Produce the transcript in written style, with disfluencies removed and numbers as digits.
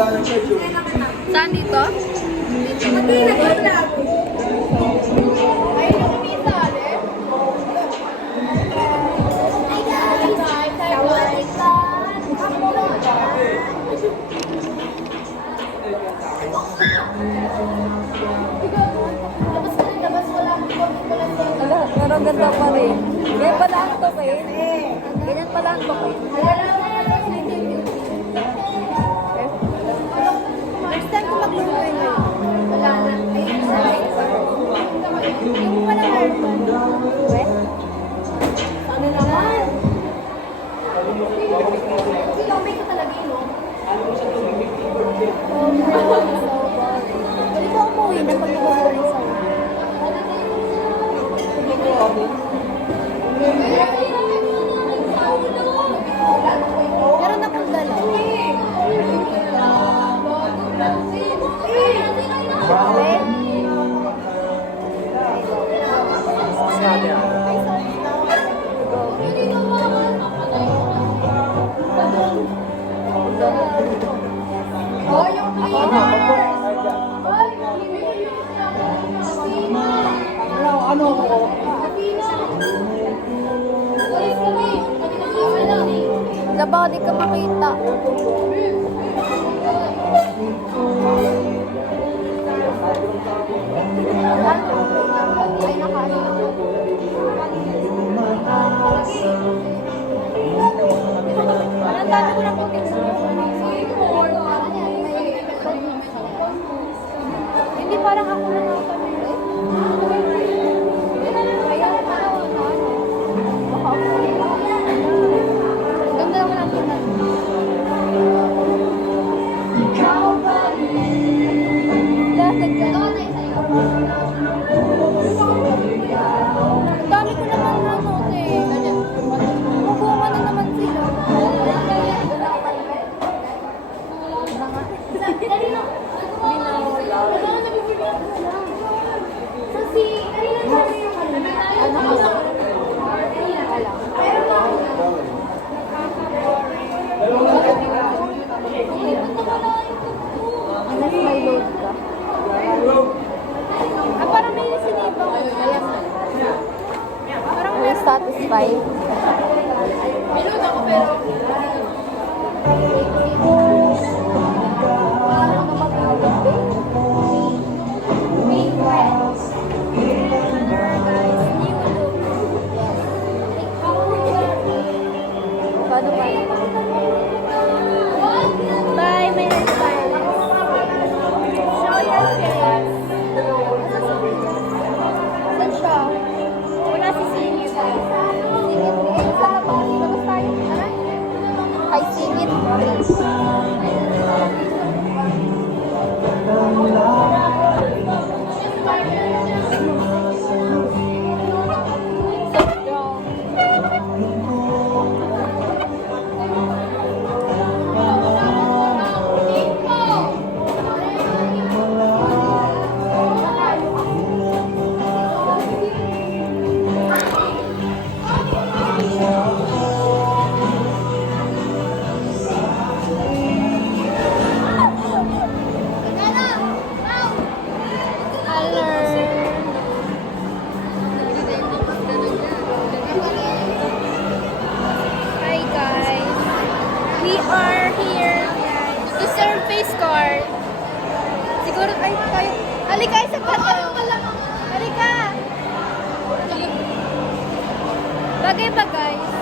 Saan dito? Pero ganda pa rin. Ganyan pala ang token. Ganyan pala ang token. Next time ko magluluto yun. Wala na. Yung pala hairband. Ano naman? Silomay ko talaga yun, no? Pwede ko umuwi na pag nag-uuwi sa meron akong dala. Oh, yung cleaner! Ano ako? Dabaw, di ka makita. Ay, nakaano ako. Ang dami ko na po hindi parang ako na nakapamili. Kaya parang ganda naman ang tunan. Lasag ka. Ang dami ko naman Mabunga na naman sila. Unless may load ka. Parang may sinipa ko. Parang Are you satisfied? minute ako pero Paano pa? bye, my husband. Show your face. Saan siya? Wala si Singit. Singit. Eh, sa labas. Labas tayo. Hi, Singit. Hi guys. We are here to serve face card. Siguro ay tayo. Halika isa pa to. Halika. Bagay ba guys?